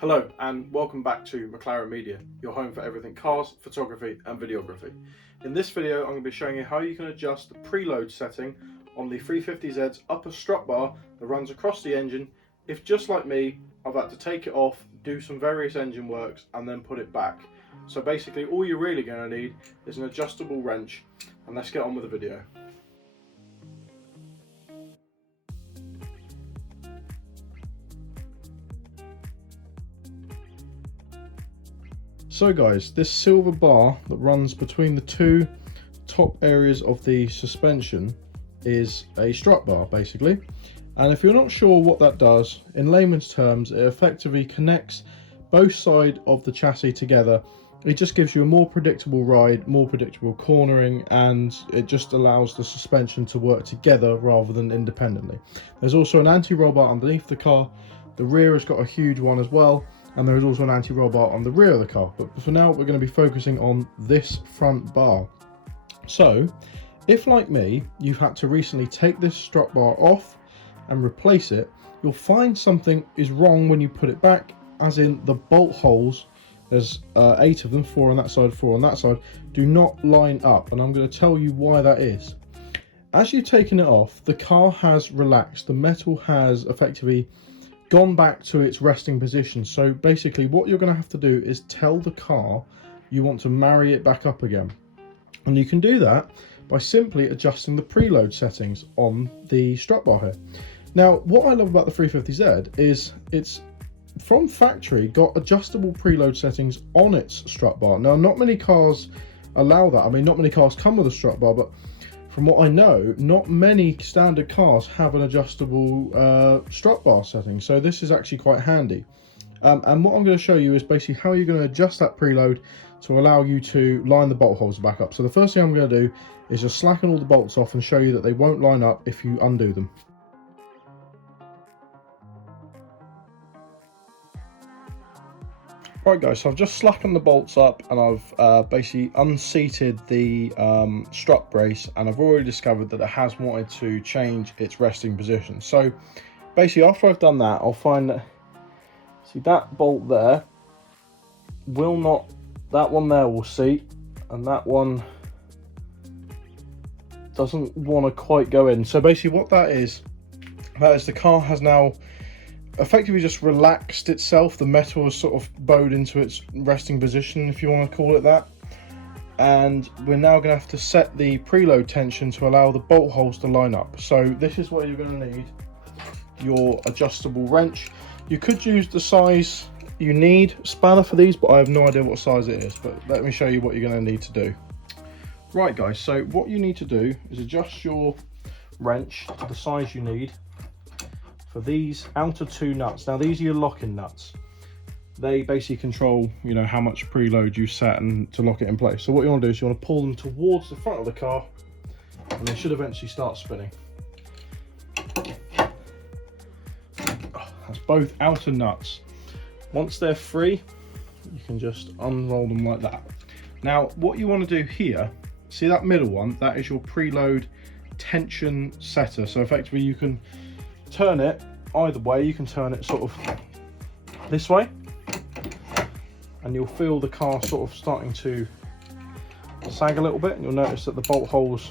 Hello and welcome back to McLaren Media, your home for everything cars, photography and videography. In this video I'm going to be showing you how you can adjust the preload setting on the 350z's upper strut bar that runs across the engine if, just like me, I've had to take it off, do some various engine works and then put it back. So basically all you're really going to need is an adjustable wrench, and let's get on with the video. So guys, this silver bar that runs between the two top areas of the suspension is a strut bar basically, and if you're not sure what that does, in layman's terms it effectively connects both sides of the chassis together. It just gives you a more predictable ride, more predictable cornering, and it just allows the suspension to work together rather than independently. There's also an anti-roll bar underneath the car. The rear has got a huge one as well, and there is also an anti-roll bar on the rear of the car, but for now we're going to be focusing on this front bar. So if, like me, you've had to recently take this strut bar off and replace it, you'll find something is wrong when you put it back, as in the bolt holes, there's 8 of them, 4 on that side, 4 on that side, do not line up, and I'm going to tell you why that is. As you've taken it off, the car has relaxed, the metal has effectively gone back to its resting position. So basically what you're going to have to do is tell the car you want to marry it back up again, and you can do that by simply adjusting the preload settings on the strut bar here. Now what I love about the 350z is it's from factory got adjustable preload settings on its strut bar. Now not many cars allow that. I mean, not many cars come with a strut bar, but from what I know, not many standard cars have an adjustable strut bar setting, so this is actually quite handy. And what I'm going to show you is basically how you're going to adjust that preload to allow you to line the bolt holes back up. So the first thing I'm going to do is just slacken all the bolts off and show you that they won't line up if you undo them. Right guys, so I've just slackened the bolts up and I've basically unseated the strut brace, and I've already discovered that it has wanted to change its resting position. So basically after I've done that, I'll find that, see, that bolt there will not, that one there will seat, and that one doesn't want to quite go in. So basically what that is the car has now effectively just relaxed itself. The metal has sort of bowed into its resting position, if you want to call it that, and we're now going to have to set the preload tension to allow the bolt holes to line up. So this is what you're going to need: your adjustable wrench. You could use the size you need spanner for these, but I have no idea what size it is, but let me show you what you're going to need to do. Right guys, so what you need to do is adjust your wrench to the size you need for these outer two nuts. Now these are your locking nuts. They basically control, you know, how much preload you set and to lock it in place. So what you want to do is you want to pull them towards the front of the car, and they should eventually start spinning. That's both outer nuts. Once they're free, you can just unroll them like that. Now what you want to do here, see that middle one, that is your preload tension setter. So effectively you can turn it either way. You can turn it sort of this way, and you'll feel the car sort of starting to sag a little bit, and you'll notice that the bolt holes,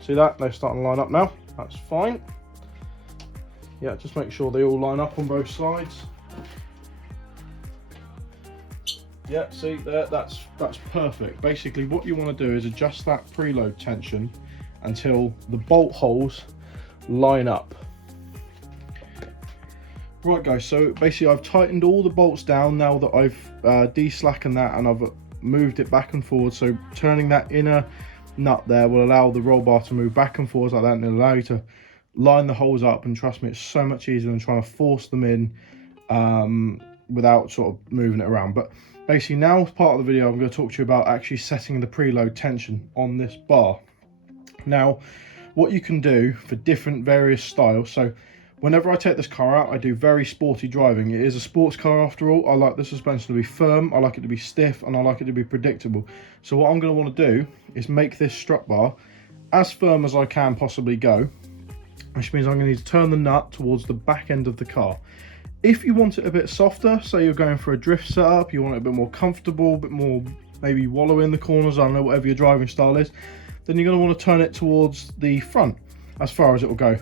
see that, they're starting to line up now. That's fine. Yeah, just make sure they all line up on both sides. Yeah, see there, that's perfect. Basically what you want to do is adjust that preload tension until the bolt holes line up. Right guys, so basically I've tightened all the bolts down now that I've de-slackened that, and I've moved it back and forward. So turning that inner nut there will allow the roll bar to move back and forwards like that, and it'll allow you to line the holes up. And trust me, it's so much easier than trying to force them in without sort of moving it around. But basically now, as part of the video, I'm going to talk to you about actually setting the preload tension on this bar. Now what you can do for different various styles, so whenever I take this car out, I do very sporty driving. It is a sports car after all. I like the suspension to be firm, I like it to be stiff, and I like it to be predictable. So what I'm going to want to do is make this strut bar as firm as I can possibly go, which means I'm going to need to turn the nut towards the back end of the car. If you want it a bit softer, say you're going for a drift setup, you want it a bit more comfortable, a bit more maybe wallow in the corners, I don't know, whatever your driving style is, then you're going to want to turn it towards the front as far as it will go.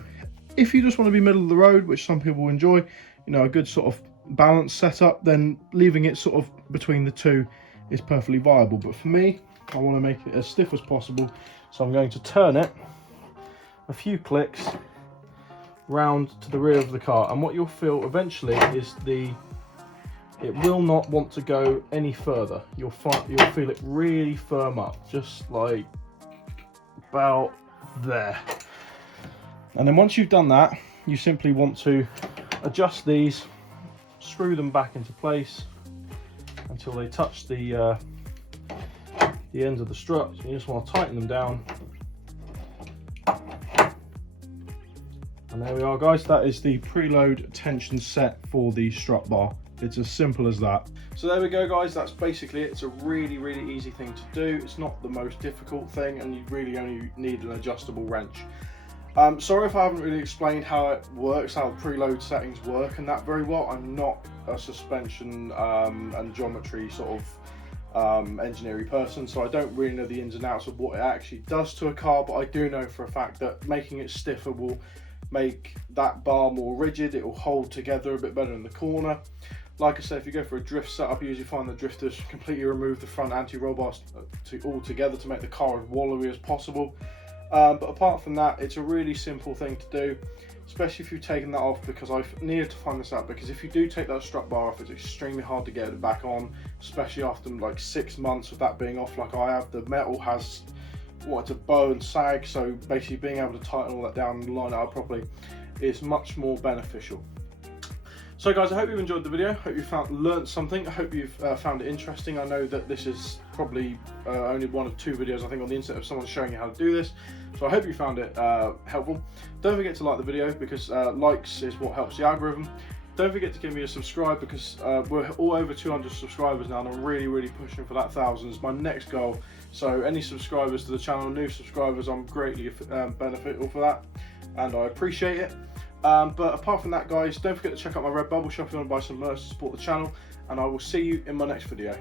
If you just want to be middle of the road, which some people enjoy, you know, a good sort of balanced setup, then leaving it sort of between the two is perfectly viable. But for me, I want to make it as stiff as possible, so I'm going to turn it a few clicks round to the rear of the car, and what you'll feel eventually is it will not want to go any further. You'll feel it really firm up, just like about there. And then once you've done that, you simply want to adjust these, screw them back into place until they touch the ends of the strut. So you just want to tighten them down. And there we are, guys. That is the preload tension set for the strut bar. It's as simple as that. So there we go, guys. That's basically it. It's a really, really easy thing to do. It's not the most difficult thing, and you really only need an adjustable wrench. Sorry if I haven't really explained how it works, how the preload settings work and that very well. I'm not a suspension and geometry sort of engineering person, so I don't really know the ins and outs of what it actually does to a car, but I do know for a fact that making it stiffer will make that bar more rigid. It will hold together a bit better in the corner. Like I said, if you go for a drift setup, you usually find the drifters completely remove the front anti-roll bars altogether to make the car as wallowy as possible. But apart from that, it's a really simple thing to do, especially if you've taken that off, because I've needed to find this out, because if you do take that strut bar off, it's extremely hard to get it back on, especially after like 6 months of that being off like I have. The metal has it's a bow and sag, so basically being able to tighten all that down and line it up properly is much more beneficial. So guys, I hope you've enjoyed the video. I hope you learned something. I hope you've found it interesting. I know that this is probably only one of 2 videos I think on the internet of someone showing you how to do this, so I hope you found it helpful. Don't forget to like the video, because likes is what helps the algorithm. Don't forget to give me a subscribe, because we're all over 200 subscribers now, and I'm really, really pushing for that 1,000 is my next goal. So any subscribers to the channel, new subscribers, I'm greatly beneficial for that, and I appreciate it. But apart from that, guys, don't forget to check out my Redbubble Shop if you want to buy some merch to support the channel, and I will see you in my next video.